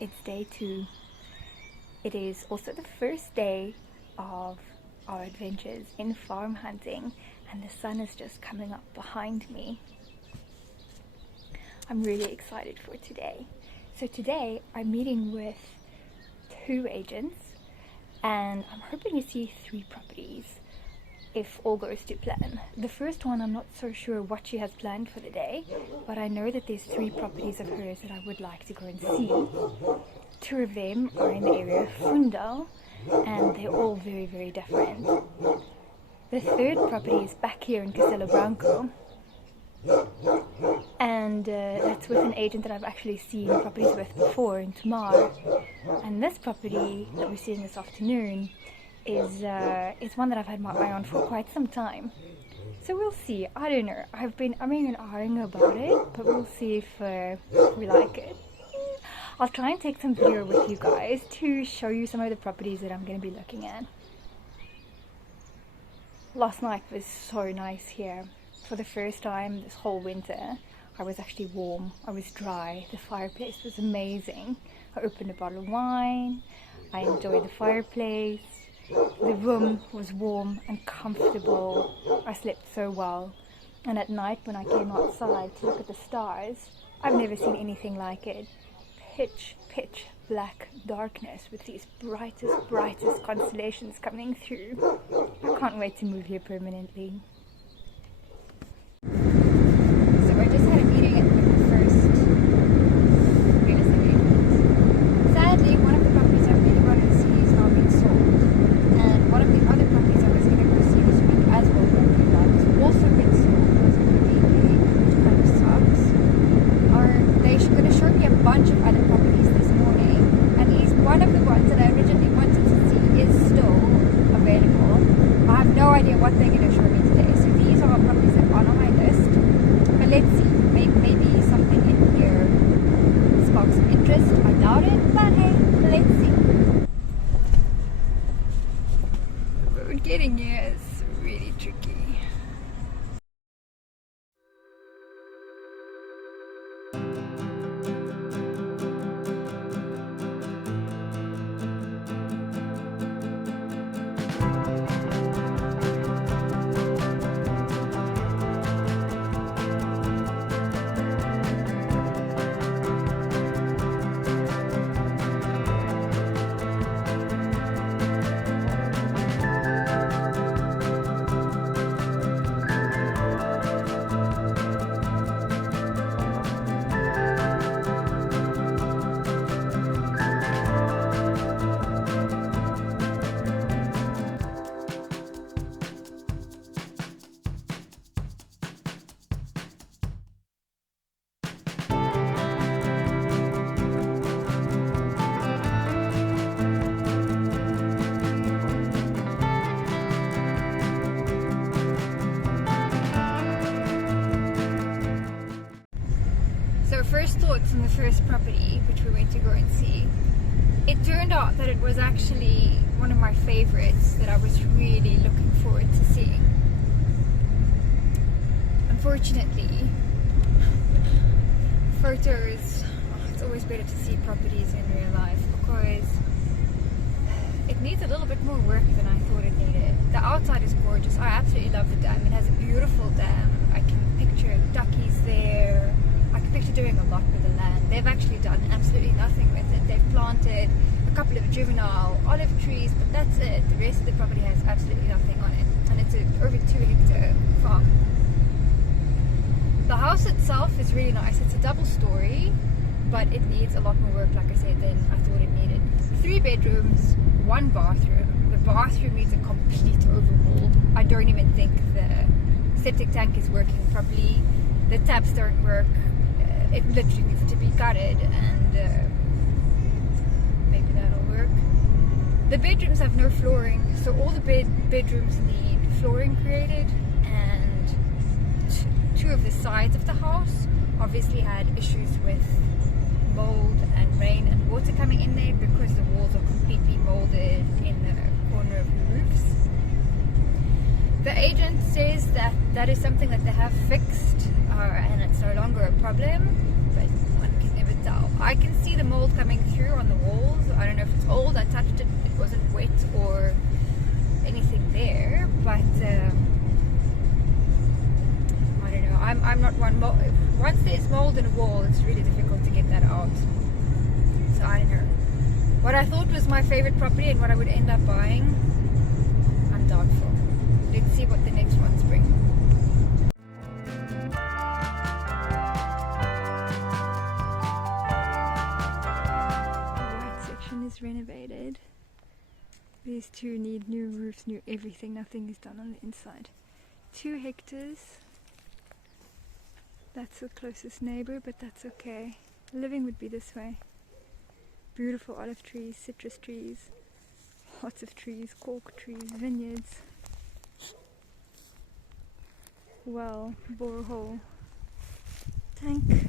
It's day 2. It is also the first day of our adventures in farm hunting, and the sun is just coming up behind me. I'm really excited for today. So today I'm meeting with 2 agents and I'm hoping to see 3 properties if all goes to plan. The first one, I'm not so sure what she has planned for the day, but I know that there's 3 properties of hers that I would like to go and see. 2 of them are in the area of Fundão, and they're all very, very different. The 3rd property is back here in Castelo Branco, and that's with an agent that I've actually seen properties with before in Tamar. And this property that we're seeing this afternoon is one that I've had my eye on for quite some time. So we'll see. I don't know. I've been umming and ahhing about it, but we'll see if we like it. I'll try and take some video with you guys to show you some of the properties that I'm going to be looking at. Last night was so nice here. For the first time this whole winter, I was actually warm. I was dry. The fireplace was amazing. I opened a bottle of wine. I enjoyed the fireplace. The room was warm and comfortable. I slept so well. And at night when I came outside to look at the stars, I've never seen anything like it. Pitch black darkness with these brightest constellations coming through. I can't wait to move here permanently. So I just had a meeting with the first real estate agent. Sadly, one of the properties I really wanted to see is now being sold. And one of the other properties I was going to go see this week as well, is also been sold. It's going to be which kind of sucks. They're going to show me a bunch of other properties this morning. At least one of the ones that I originally wanted to see is still available. I have no idea what they're going to show me today. So these are properties that are on my list. But let's see. Maybe something in here sparks some interest. I doubt it, but hey, let's see. The road getting here is really tricky. First thoughts on the first property which we went to go and see. It turned out that it was actually one of my favorites that I was really looking forward to seeing. Unfortunately, photos, it's always better to see properties in real life because it needs a little bit more work than I thought it needed. The outside is gorgeous. I absolutely love the dam. It has a beautiful dam. I can picture duckies there. I can picture doing a lot with the land. They've actually done absolutely nothing with it. They've planted a couple of juvenile olive trees, but that's it. The rest of the property has absolutely nothing on it. And it's an over 2-hectare farm. The house itself is really nice. It's a double story, but it needs a lot more work, like I said, than I thought it needed. 3 bedrooms, 1 bathroom. The bathroom needs a complete overhaul. I don't even think the septic tank is working properly. The taps don't work. It literally needs to be gutted, and maybe that'll work. The bedrooms have no flooring, so all the bedrooms need flooring created, and 2 of the sides of the house obviously had issues with mold and rain and water coming in there because the walls are completely molded in the corner of the roofs. The agent says that that is something that they have fixed and it's no longer a problem, but one can never tell. I can see the mold coming through on the walls. I don't know if it's old. I touched it. It wasn't wet or anything there, but I don't know. I'm not one. Once there's mold in a wall, it's really difficult to get that out. So I don't know. What I thought was my favorite property and what I would end up buying, I'm doubtful. Let's see what the next ones bring. The white section is renovated. These two need new roofs, new everything. Nothing is done on the inside. 2 hectares. That's the closest neighbor, but that's okay. Living would be this way. Beautiful olive trees, citrus trees, lots of trees, cork trees, vineyards. Well, borehole, tank.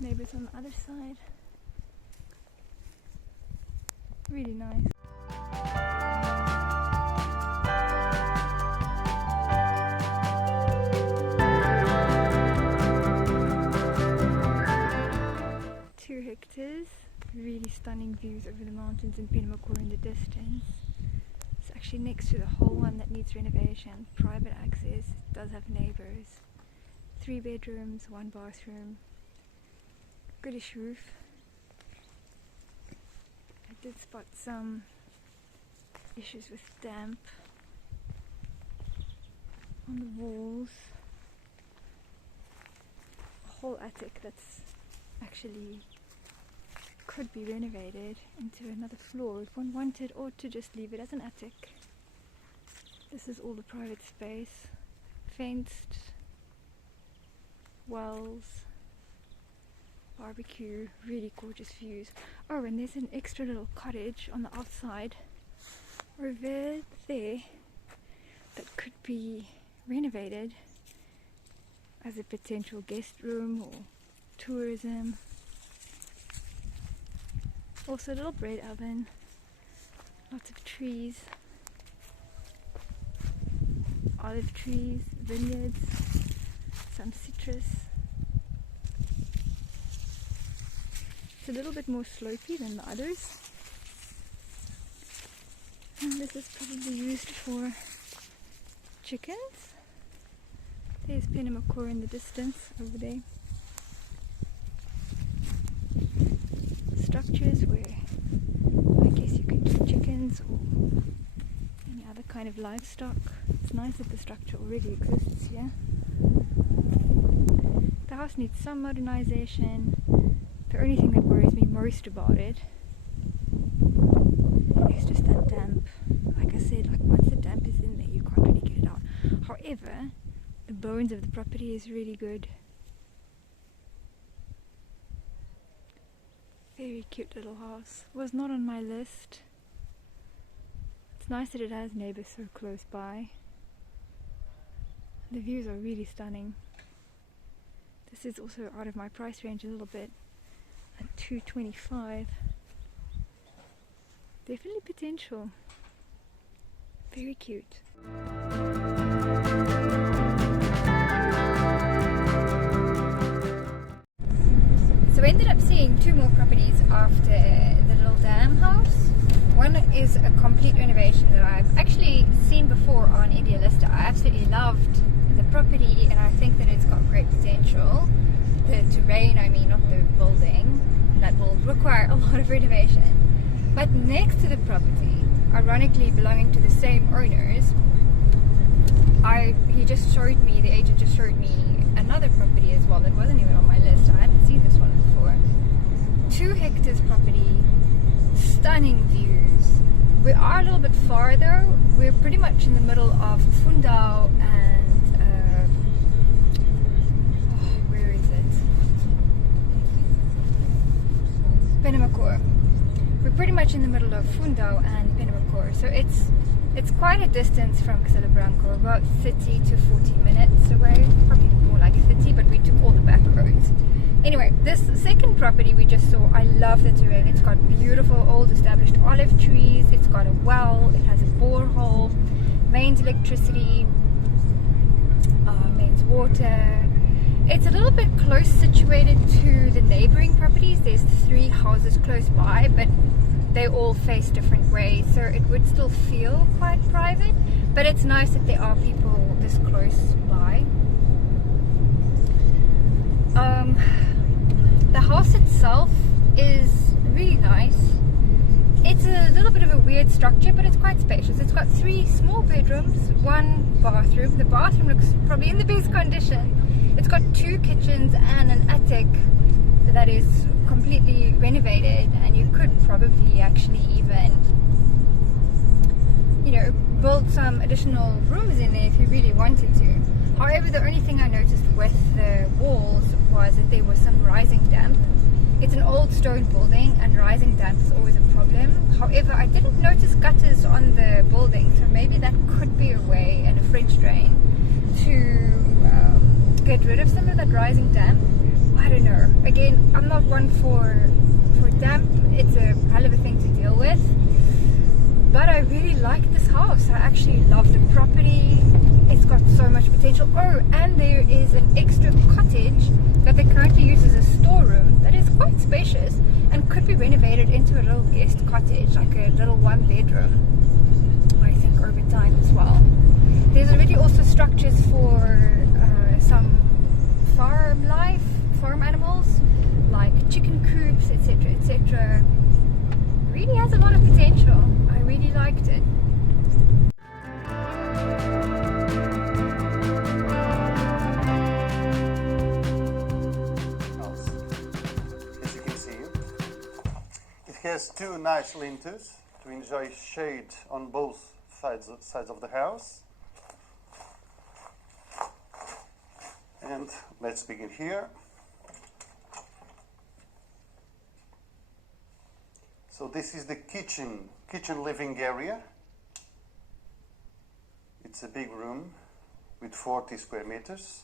Neighbors on the other side. Really nice. Hectares, really stunning views over the mountains and Penamakor in the distance. It's actually next to the whole one that needs renovation, private access. It does have neighbors. 3 bedrooms, 1 bathroom, goodish roof. I did spot some issues with damp on the walls. A whole attic that's actually could be renovated into another floor if one wanted, or to just leave it as an attic. This is all the private space, fenced, wells, barbecue, really gorgeous views. Oh, and there's an extra little cottage on the outside over there that could be renovated as a potential guest room or tourism. Also a little bread oven, lots of trees, olive trees, vineyards, some citrus. It's a little bit more slopey than the others. And this is probably used for chickens. There's Penamakor in the distance over there. Structures where I guess you could keep chickens or any other kind of livestock. It's nice that the structure already exists here. The house needs some modernization. The only thing that worries me most about it is just that damp. Like I said, like once the damp is in there, you can't really get it out. However, the bones of the property is really good. Very cute little house. Was not on my list. It's nice that it has neighbors so close by. The views are really stunning. This is also out of my price range a little bit, at $225. Definitely potential. Very cute. So we ended up seeing 2 more properties after the little dam house. One is a complete renovation that I've actually seen before on Idealista. I absolutely loved the property and I think that it's got great potential. The terrain, I mean, not the building, that will require a lot of renovation. But next to the property, ironically belonging to the same owners, the agent just showed me another property as well that wasn't even on my list. I hadn't seen this one before. 2 hectares property, stunning views. We are a little bit far though. We're pretty much in the middle of Fundão and where is it? Penamakor. We're pretty much in the middle of Fundão and Penamakor, so it's quite a distance from Castelo Branco, about 30 to 40 minutes away, probably more like 30, but we took all the back roads. Anyway, this second property we just saw, I love the terrain. It's got beautiful old established olive trees, it's got a well, it has a borehole, mains electricity, mains water. It's a little bit close situated to the neighboring properties. There's 3 houses close by, but they all face different ways, so it would still feel quite private, but it's nice that there are people this close by. The house itself is really nice. It's a little bit of a weird structure, but it's quite spacious. It's got 3 small bedrooms, 1 bathroom. The bathroom looks probably in the best condition. It's got 2 kitchens and an attic that is completely renovated, and you could probably actually even, you know, build some additional rooms in there if you really wanted to. However, the only thing I noticed with the walls was that there was some rising damp. It's an old stone building, and rising damp is always a problem. However, I didn't notice gutters on the building, so maybe that could be a way, and a French drain, to get rid of some of that rising damp. I don't know. Again, I'm not one for damp. It's a hell of a thing to deal with. But I really like this house. I actually love the property. It's got so much potential. Oh, and there is an extra cottage that they currently use as a storeroom that is quite spacious and could be renovated into a little guest cottage, like a little 1-bedroom, I think, over time as well. There's already also structures for some farm animals, like chicken coops, etc., etc. Really has a lot of potential. I really liked it. As you can see, it has 2 nice lintels to enjoy shade on both sides of the house. And let's begin here. So this is the kitchen living area. It's a big room with 40 square meters.